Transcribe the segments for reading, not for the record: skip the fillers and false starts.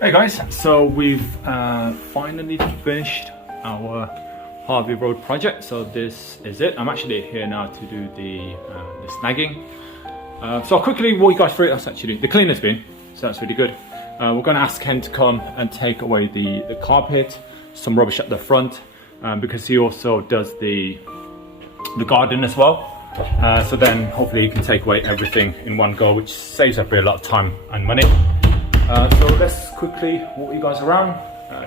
Hey guys, so we've finally finished our Harvey Road project. So this is it. I'm actually here now to do the snagging. So I'll quickly walk you guys through it. That's actually the cleaner's been, so that's really good. We're going to ask Ken to come and take away the carpet, some rubbish at the front, because he also does the garden as well. So then hopefully he can take away everything in one go, which saves up a lot of time and money. So let's quickly walk you guys around.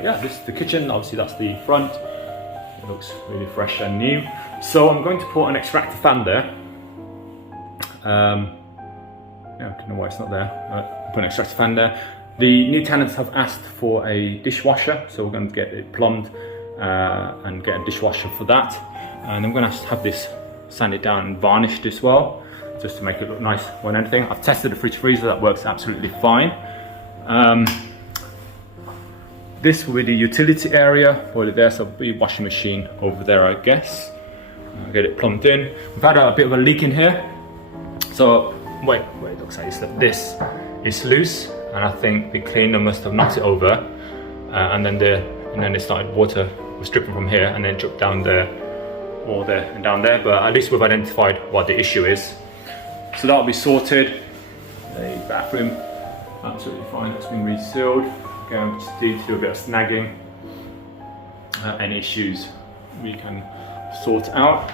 Yeah, this is the kitchen. Obviously that's the front. It looks really fresh and new. So I'm going to put an extractor fan there. Yeah, I don't know why it's not there. Put an extractor fan there. The new tenants have asked for a dishwasher, so we're going to get it plumbed and get a dishwasher for that. And I'm going to have this sanded down and varnished as well, just to make it look nice more than anything. I've tested the fridge freezer, that works absolutely fine. This will be the utility area, put it there, so there'll be a washing machine over there, I guess. Get it plumbed in. We've had a bit of a leak in here, so wait, it looks like this is loose, and I think the cleaner must have knocked it over, and then it started, water was dripping from here and then dripped down there, or there and down there. But at least we've identified what the issue is, so that'll be sorted. The bathroom, absolutely fine, that's been resealed. Again, we just need to do a bit of snagging. Any issues we can sort out.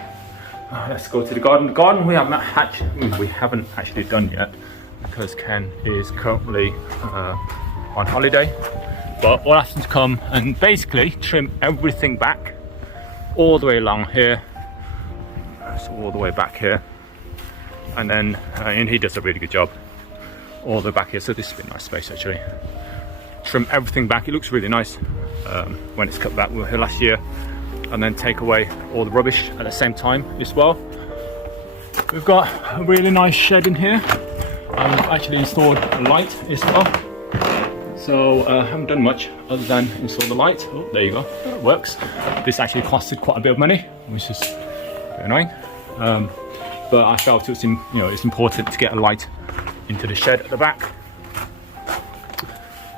Let's go to the garden. The garden we haven't actually done yet because Ken is currently on holiday. But we'll have to come and basically trim everything back all the way along here. So all the way back here, and then and he does a really good job all the way back here. So this has been a nice space actually. Trim everything back, it looks really nice when it's cut back. We were here last year. And then take away all the rubbish at the same time as well. We've got a really nice shed in here. I've actually installed a light as well. So I haven't done much other than install the light. Oh, there you go, it works. This actually costed quite a bit of money, which is a bit annoying. But I felt it's important to get a light into the shed at the back.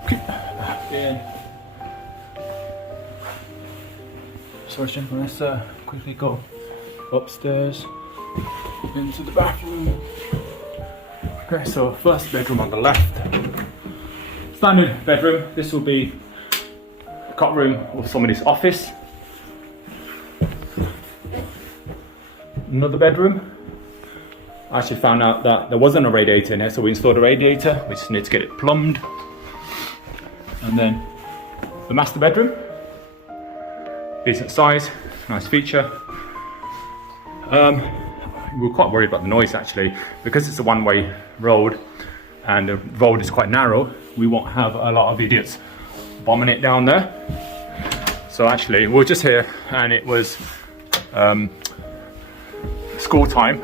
Okay. Sorry gentlemen, let's quickly go upstairs into the bathroom. Okay, so first bedroom on the left. Standard bedroom. This will be a cot room or somebody's office. Another bedroom. I actually found out that there wasn't a radiator in here, so we installed a radiator. We just need to get it plumbed. And then the master bedroom. Decent size, nice feature. We're quite worried about the noise actually, because it's a one-way road and the road is quite narrow. We won't have a lot of idiots bombing it down there. So actually we were just here and it was school time.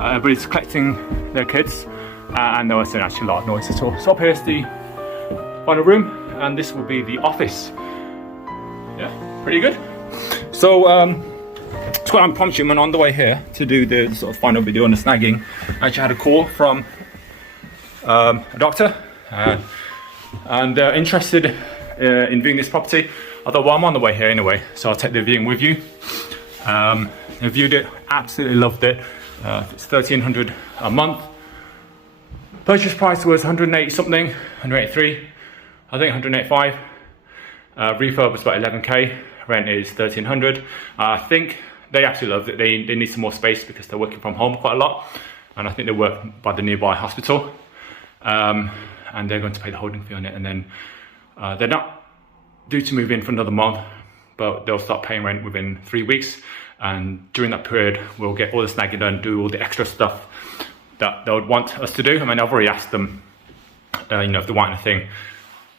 Everybody's collecting their kids and there wasn't actually a lot of noise at all. So up here's the final room, and this will be the office. Yeah, pretty good. So it's quite impromptu. I'm on the way here to do the sort of final video on the snagging. I actually had a call from a doctor and interested in viewing this property. I thought, well, I'm on the way here anyway, so I'll take the viewing with you. I viewed it, absolutely loved it. It's $1,300 a month. Purchase price was 180 something, 183, I think 185. Refurb was about 11k, rent is 1,300. I think they absolutely loved it. They need some more space because they're working from home quite a lot, and I think they work by the nearby hospital, and they're going to pay the holding fee on it, and then they're not due to move in for another month, but they'll start paying rent within 3 weeks, and during that period we'll get all the snagging done, do all the extra stuff that they would want us to do. I mean, I've already asked them, if they want anything,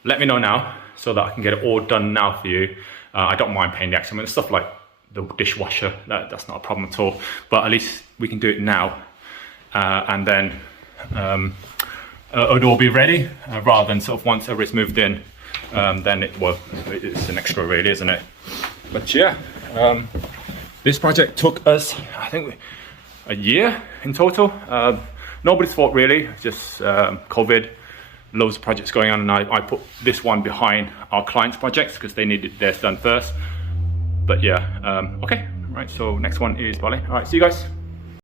let me know now, so that I can get it all done now for you. I don't mind paying the extra. I mean, stuff like the dishwasher, that's not a problem at all. But at least we can do it now, and then it'll all be ready, rather than sort of once everybody's moved in, then it's an extra really, isn't it? But yeah, this project took us, I think, a year in total. Nobody's fault really, just COVID. loads of projects going on, and I put this one behind our clients' projects because they needed theirs done first. But yeah, okay, right, so next one is Bali. All right, see you guys.